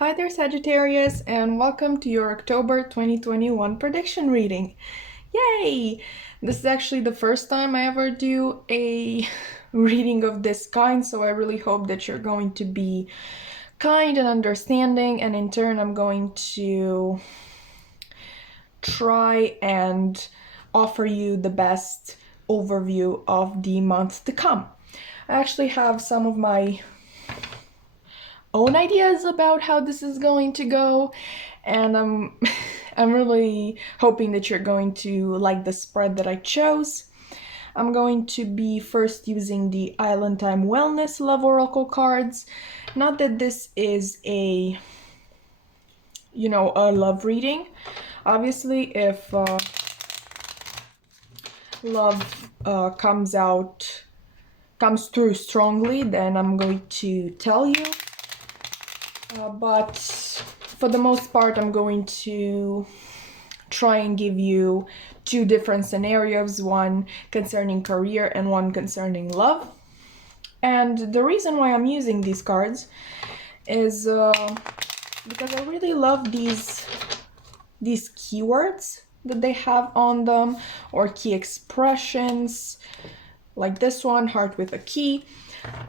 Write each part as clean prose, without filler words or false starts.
Hi there, Sagittarius, and welcome to your October 2021 prediction reading. Yay! This is actually the first time I ever do a reading of this kind, so I really hope that you're going to be kind and understanding, and in turn, I'm going to try and offer you the best overview of the month to come. I actually have some of my own ideas about how this is going to go, and I'm really hoping that you're going to like the spread that I chose. I'm going to be first using the Island Time Wellness Love Oracle cards. Not that this is a love reading. Obviously, if love comes through strongly, then I'm going to tell you. But for the most part, I'm going to try and give you two different scenarios, one concerning career and one concerning love. And the reason why I'm using these cards is because I really love these keywords that they have on them, or key expressions, like this one, heart with a key.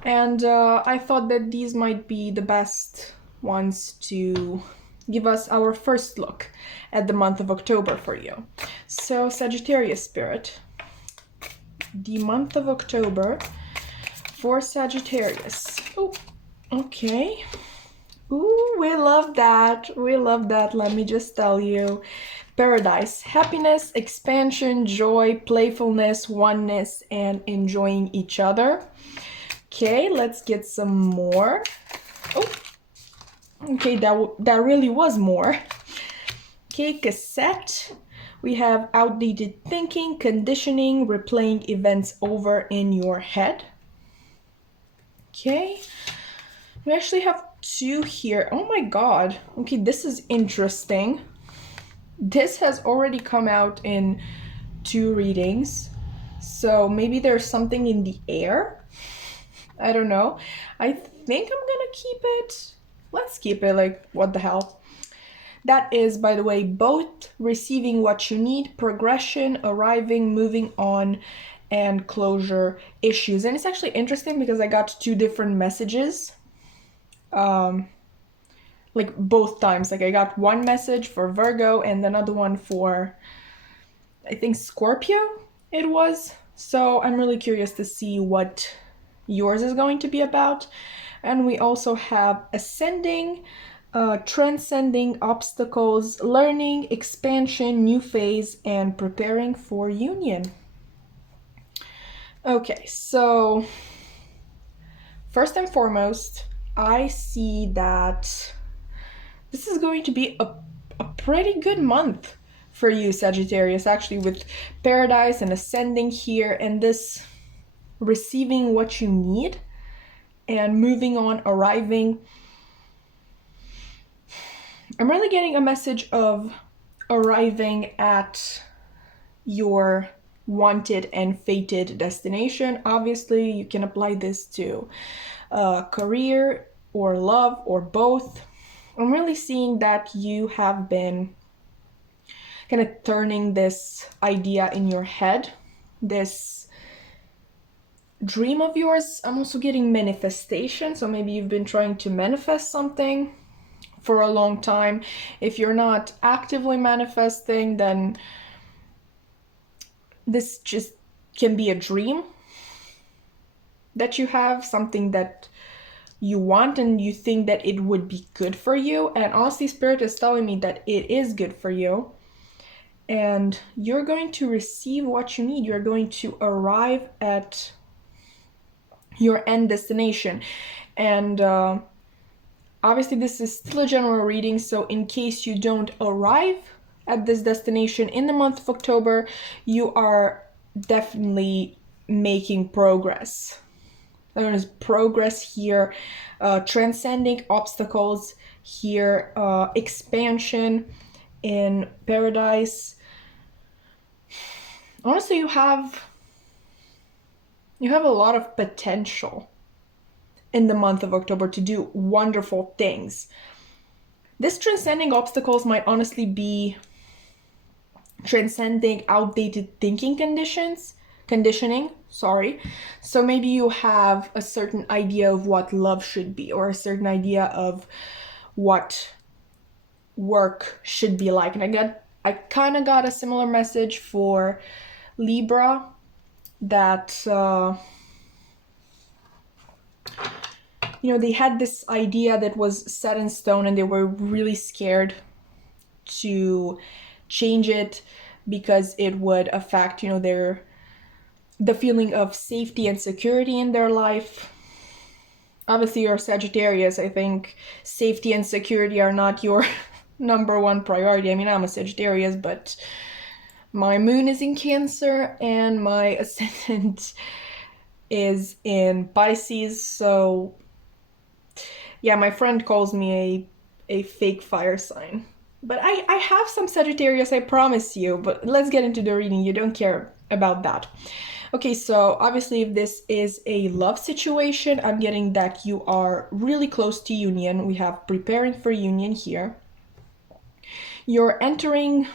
And I thought that these might be the best ones to give us our first look at the month of October for you. So, Sagittarius spirit, the month of October for Sagittarius. Oh, okay. Ooh, we love that. We love that. Let me just tell you. Paradise, happiness, expansion, joy, playfulness, oneness, and enjoying each other. Okay, let's get some more. Oh, okay, that really was more. Okay, cassette. We have outdated thinking, conditioning, replaying events over in your head. Okay, we actually have two here. Oh my god. Okay, this is interesting. This has already come out in two readings, so maybe there's something in the air. I don't know. I think I'm gonna keep it. Let's keep it, like, what the hell. That is, by the way, both receiving what you need, progression, arriving, moving on, and closure issues. And it's actually interesting because I got two different messages. Like both times. Like I got one message for Virgo and another one for, I think, Scorpio it was. So I'm really curious to see what yours is going to be about. And we also have ascending, transcending obstacles, learning, expansion, new phase, and preparing for union. Okay, so first and foremost, I see that this is going to be a pretty good month for you, Sagittarius, actually, with Paradise and ascending here, and this receiving what you need and moving on, arriving. I'm really getting a message of arriving at your wanted and fated destination. Obviously, you can apply this to career or love or both. I'm really seeing that you have been kind of turning this idea in your head, this dream of yours. I'm also getting manifestation, so maybe you've been trying to manifest something for a long time. If you're not actively manifesting, then this just can be a dream that you have, something that you want and you think that it would be good for you. And honestly, Spirit is telling me that it is good for you. And you're going to receive what you need. You're going to arrive at your end destination. And obviously, this is still a general reading. So in case you don't arrive at this destination in the month of October, you are definitely making progress. There is progress here, transcending obstacles here, expansion in Paradise. Honestly, you have a lot of potential in the month of October to do wonderful things. This transcending obstacles might honestly be transcending outdated thinking conditioning, sorry. So maybe you have a certain idea of what love should be, or a certain idea of what work should be like. And I kind of got a similar message for Libra, that they had this idea that was set in stone, and they were really scared to change it because it would affect the feeling of safety and security in their life. Obviously, you're Sagittarius. I think safety and security are not your number one priority. I mean, I'm a Sagittarius, but my moon is in Cancer and my ascendant is in Pisces. So yeah, my friend calls me a fake fire sign. But I have some Sagittarius, I promise you. But let's get into the reading. You don't care about that. Okay, so obviously if this is a love situation, I'm getting that you are really close to union. We have preparing for union here. You're entering...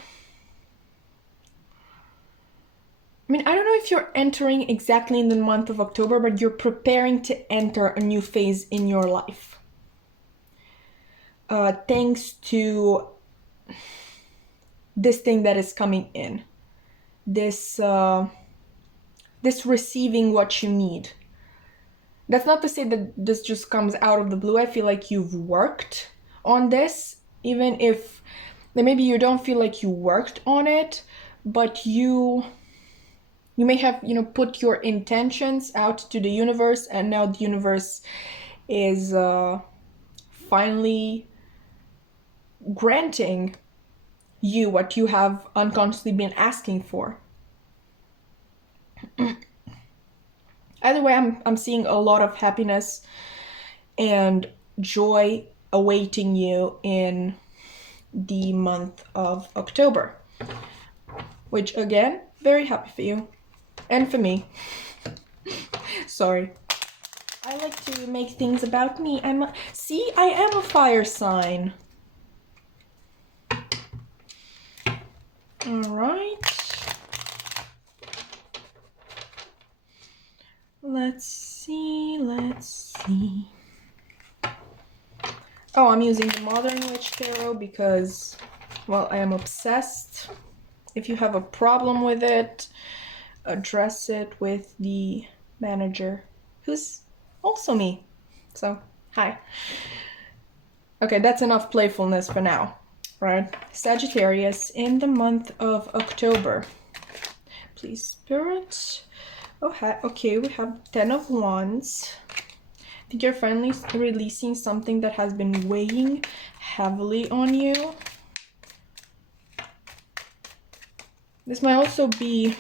I mean, I don't know if you're entering exactly in the month of October, but you're preparing to enter a new phase in your life. Thanks to this thing that is coming in. This receiving what you need. That's not to say that this just comes out of the blue. I feel like you've worked on this, even if maybe you don't feel like you worked on it, but you may have, put your intentions out to the universe, and now the universe is finally granting you what you have unconsciously been asking for. Either way, I'm seeing a lot of happiness and joy awaiting you in the month of October, which again, very happy for you and for me. Sorry. I like to make things about me. I am a fire sign. All right. Let's see. Oh, I'm using the Modern Witch Tarot because, well, I am obsessed. If you have a problem with it, address it with the manager, who's also me. So, hi. Okay, that's enough playfulness for now, right? Sagittarius in the month of October. Please, Spirit. Oh, okay, we have 10 of Wands. I think you're finally releasing something that has been weighing heavily on you. This might also be,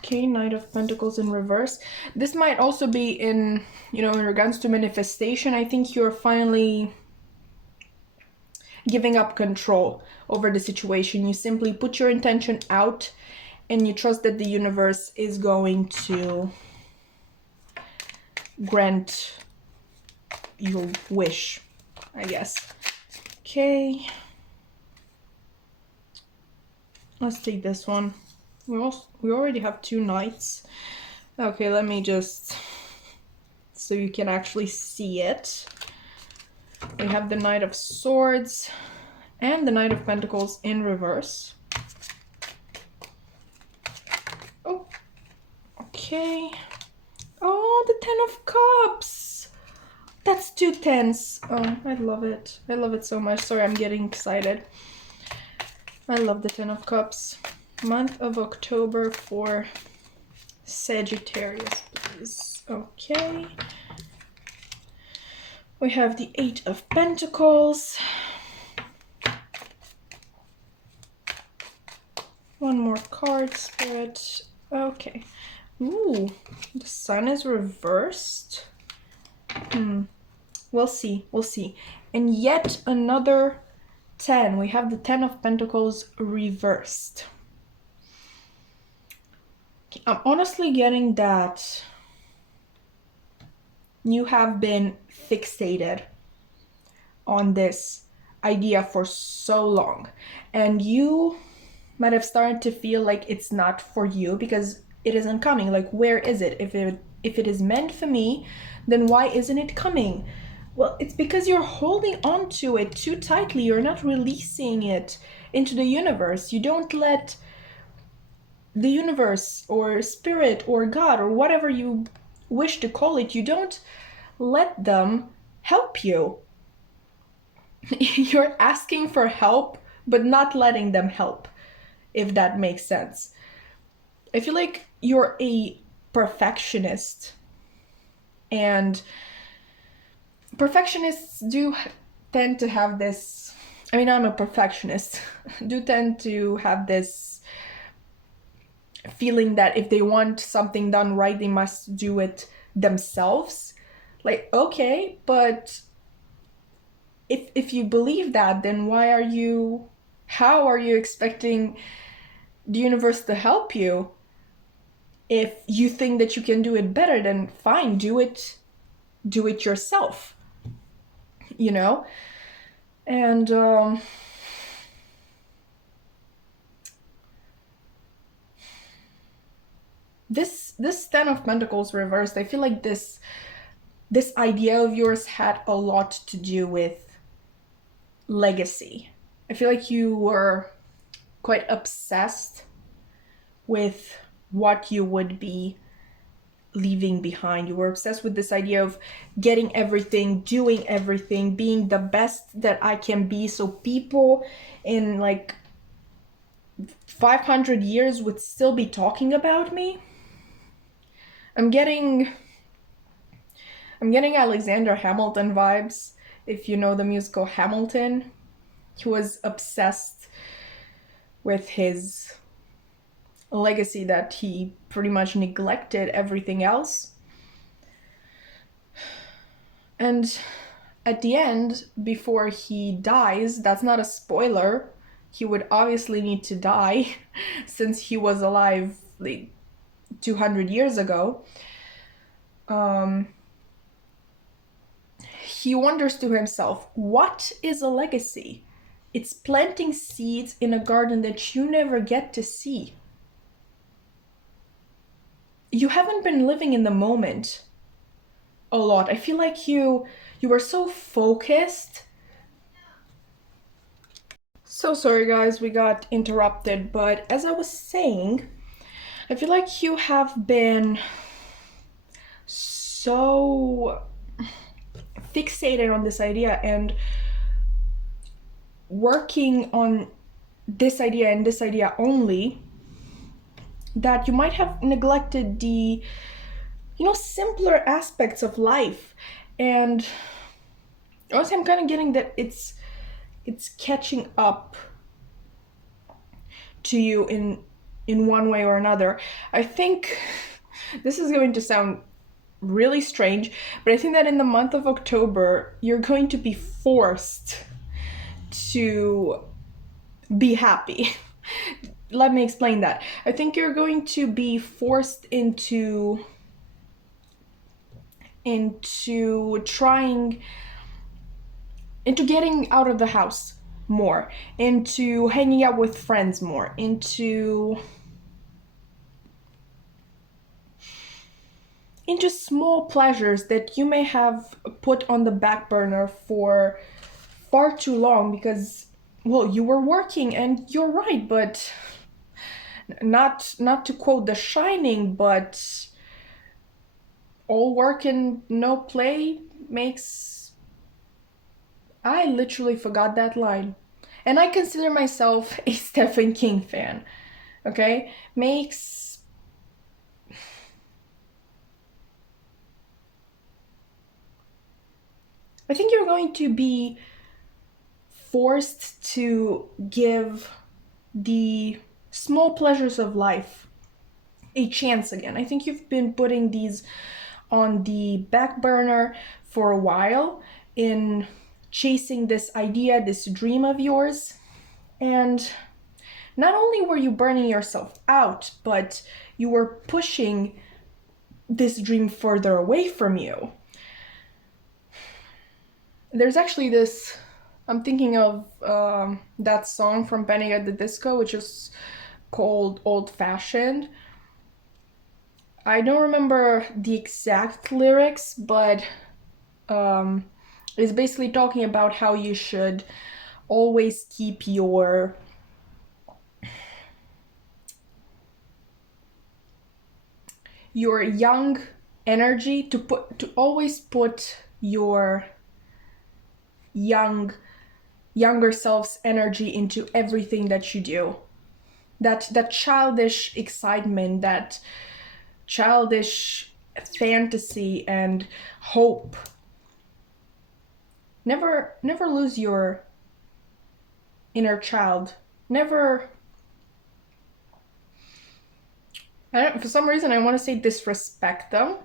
okay, Knight of Pentacles in reverse. This might also be in regards to manifestation. I think you're finally giving up control over the situation. You simply put your intention out and you trust that the universe is going to grant your wish, I guess. Okay. Let's take this one. We already have 2 knights. Okay, let me just, so you can actually see it. We have the Knight of Swords and the Knight of Pentacles in reverse. Oh, okay. Oh, the 10 of Cups. That's 2 10s. Oh, I love it. I love it so much. Sorry, I'm getting excited. I love the 10 of Cups. Month of October for Sagittarius, please. Okay. We have the 8 of Pentacles. One more card, Spirit. Okay. Ooh, the Sun is reversed. We'll see. We'll see. And yet another 10. We have the 10 of Pentacles reversed. I'm honestly getting that you have been fixated on this idea for so long, and you might have started to feel like it's not for you because it isn't coming. Like, where is it? If it is meant for me, then why isn't it coming? Well, it's because you're holding on to it too tightly. You're not releasing it into the universe. You don't let the universe or spirit or God or whatever you wish to call it, you don't let them help you. You're asking for help, but not letting them help, if that makes sense. I feel like you're a perfectionist, and perfectionists do tend to have this. I mean, I'm a perfectionist, do tend to have this feeling that if they want something done right, they must do it themselves. Like, okay, but if you believe that, then how are you expecting the universe to help you? If you think that you can do it better, then fine, do it yourself, you know? And this Ten of Pentacles reversed, I feel like this idea of yours had a lot to do with legacy. I feel like you were quite obsessed with what you would be leaving behind. You were obsessed with this idea of getting everything, doing everything, being the best that I can be, so people in like 500 years would still be talking about me. I'm getting Alexander Hamilton vibes, if you know the musical Hamilton. He was obsessed with his legacy, that he pretty much neglected everything else. And at the end, before he dies, that's not a spoiler, he would obviously need to die since he was alive like 200 years ago. He wonders to himself, what is a legacy? It's planting seeds in a garden that you never get to see. You haven't been living in the moment a lot. I feel like you were so focused. So sorry guys, we got interrupted, but as I was saying, I feel like you have been so fixated on this idea and working on this idea and this idea only, that you might have neglected the simpler aspects of life. And honestly, I'm kind of getting that it's catching up to you in one way or another. I think this is going to sound really strange, but I think that in the month of October, you're going to be forced to be happy. Let me explain that. I think you're going to be forced into getting out of the house more, into hanging out with friends more, into small pleasures that you may have put on the back burner for far too long because, well, you were working. And you're right, but not to quote The Shining, but all work and no play makes... I literally forgot that line. And I consider myself a Stephen King fan, okay? I think you're going to be forced to give the small pleasures of life a chance again. I think you've been putting these on the back burner for a while in chasing this idea, this dream of yours. And not only were you burning yourself out, but you were pushing this dream further away from you. There's actually this I'm thinking of that song from Panic at the Disco, which is called Old Fashioned. I don't remember the exact lyrics, but it's basically talking about how you should always keep your young energy, to always put your younger self's energy into everything that you do. That childish excitement, that childish fantasy and hope. Never lose your inner child. Never, for some reason I want to say disrespect them.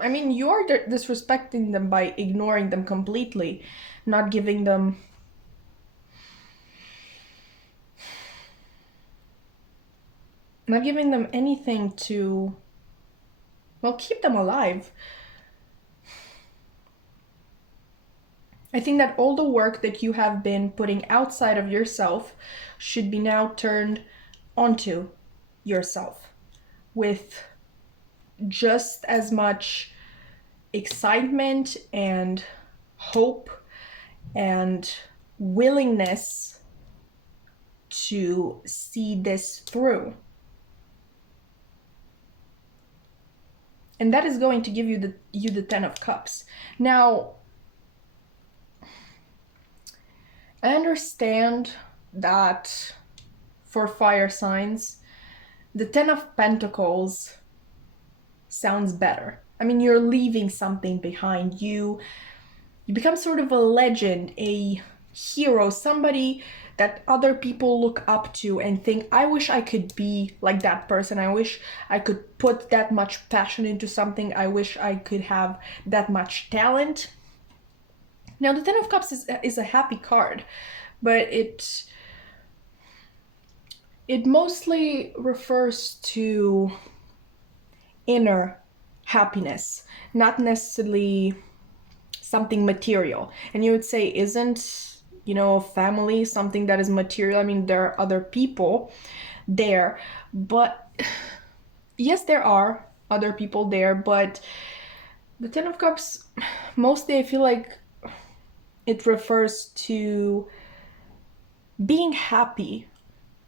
I mean, you are disrespecting them by ignoring them completely, not giving them anything to, well, keep them alive. I think that all the work that you have been putting outside of yourself should be now turned onto yourself with just as much excitement and hope and willingness to see this through. And that is going to give you the 10 of Cups. Now, I understand that for fire signs, the 10 of Pentacles sounds better. I mean, you're leaving something behind. You become sort of a legend, a hero, somebody that other people look up to and think, I wish I could be like that person. I wish I could put that much passion into something. I wish I could have that much talent. Now, the 10 of Cups is a happy card, but it mostly refers to inner happiness, not necessarily something material. And you would say, isn't, family something that is material? I mean, there are other people there, but yes, there are other people there, but the 10 of Cups, mostly I feel like it refers to being happy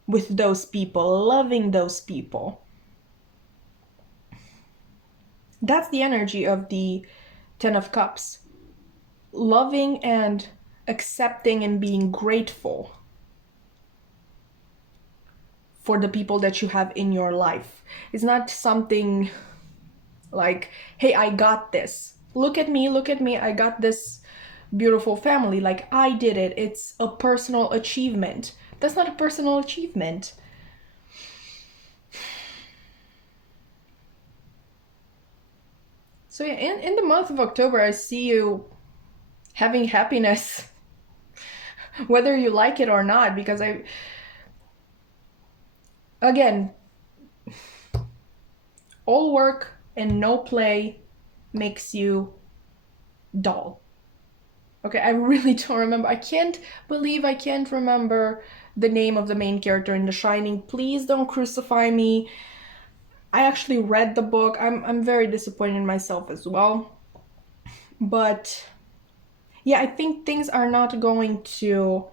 with those people, loving those people. That's the energy of the 10 of Cups. Loving and accepting and being grateful for the people that you have in your life. It's not something like, hey, I got this. Look at me, I got this beautiful family. Like, I did it. It's a personal achievement. That's not a personal achievement. So yeah, in the month of October, I see you having happiness, whether you like it or not, because again, all work and no play makes you dull. Okay, I really don't remember. I can't believe I can't remember the name of the main character in The Shining. Please don't crucify me. I actually read the book. I'm very disappointed in myself as well. But yeah, I think things are not going to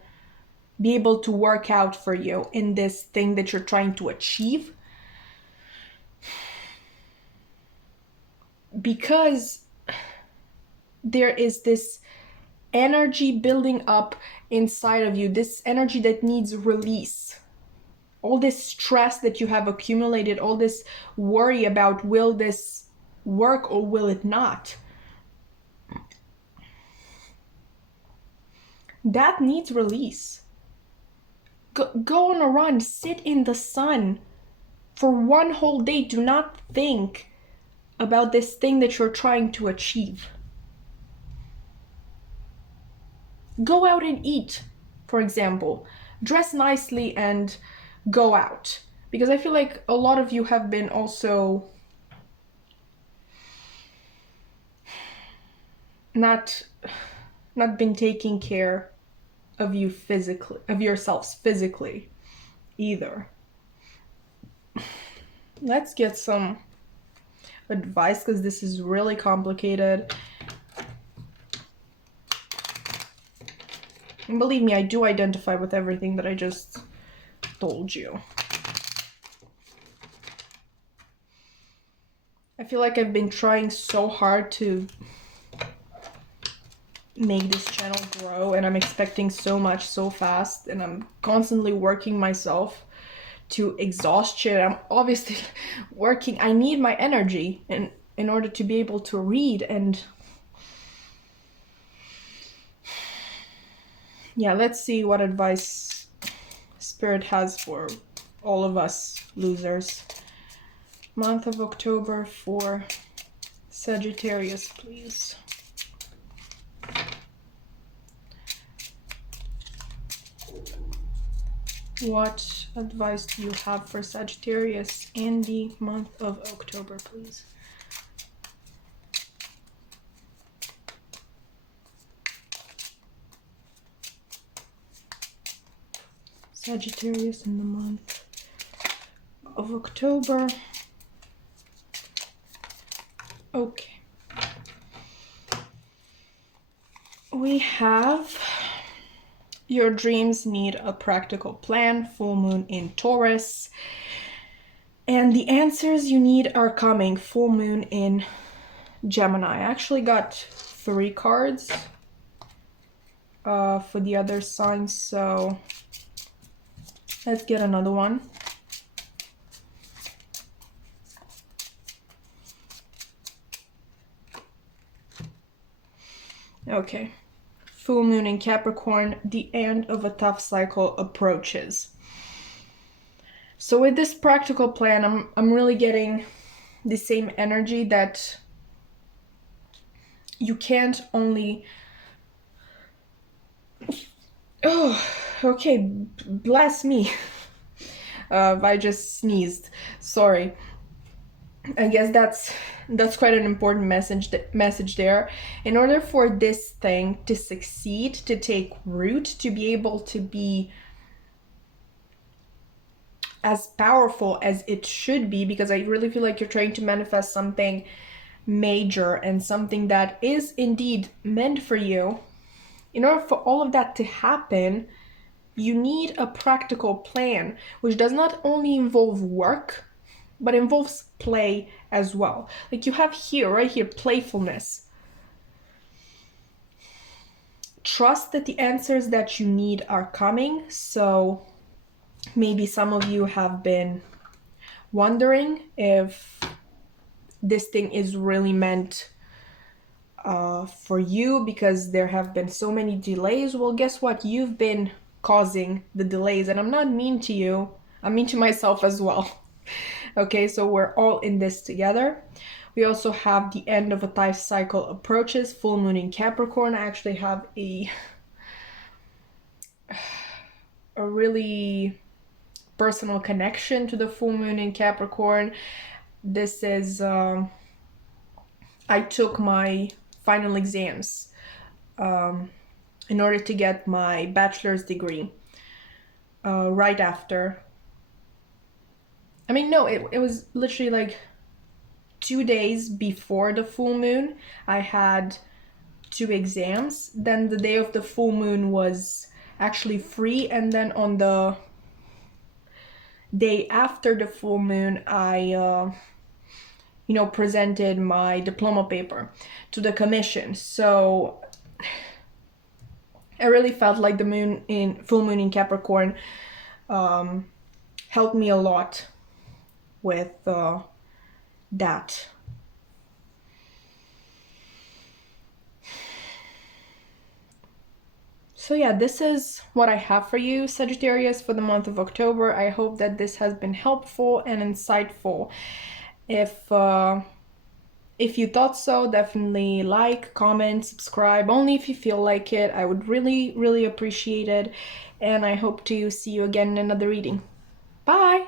be able to work out for you in this thing that you're trying to achieve. Because there is this energy building up inside of you, this energy that needs release. All this stress that you have accumulated, all this worry about, will this work or will it not? That needs release. Go on a run, sit in the sun for one whole day. Do not think about this thing that you're trying to achieve. Go out and eat, for example. Dress nicely and go out. Because I feel like a lot of you have been also not been taking care of you physically, of yourselves physically either. Let's get some advice because this is really complicated. And believe me, I do identify with everything that I just told you. I feel like I've been trying so hard to make this channel grow, and I'm expecting so much so fast, and I'm constantly working myself to exhaustion. I'm obviously working. I need my energy in order to be able to read. And yeah, let's see what advice Spirit has for all of us losers. Month of October for Sagittarius, please. What advice do you have for Sagittarius in the month of October, please? Sagittarius in the month of October. Okay. We have your dreams need a practical plan, full moon in Taurus. And the answers you need are coming, full moon in Gemini. I actually got 3 cards for the other signs, so let's get another one. Okay. Full moon in Capricorn, the end of a tough cycle approaches. So with this practical plan, I'm really getting the same energy that you can't only... Oh, okay, bless me. I just sneezed. Sorry. I guess that's quite an important message there. In order for this thing to succeed, to take root, to be able to be as powerful as it should be, because I really feel like you're trying to manifest something major and something that is indeed meant for you. In order for all of that to happen, you need a practical plan, which does not only involve work, but involves play as well. Like you have here, right here, playfulness. Trust that the answers that you need are coming. So maybe some of you have been wondering if this thing is really meant for you because there have been so many delays. Well, guess what? You've been causing the delays, and I'm not mean to you. I'm mean to myself as well. Okay, so we're all in this together. We also have the end of a life cycle approaches, full moon in Capricorn. I actually have a really personal connection to the full moon in Capricorn. This is, I took my final exams in order to get my bachelor's degree right after. I mean, no, it was literally like 2 days before the full moon. I had 2 exams. Then the day of the full moon was actually free. And then on the day after the full moon, I, presented my diploma paper to the commission. So I really felt like the full moon in Capricorn helped me a lot with that. So yeah, this is what I have for you, Sagittarius, for the month of October. I hope that this has been helpful and insightful. If you thought so, definitely like, comment, subscribe, only if you feel like it. I would really, really appreciate it. And I hope to see you again in another reading. Bye!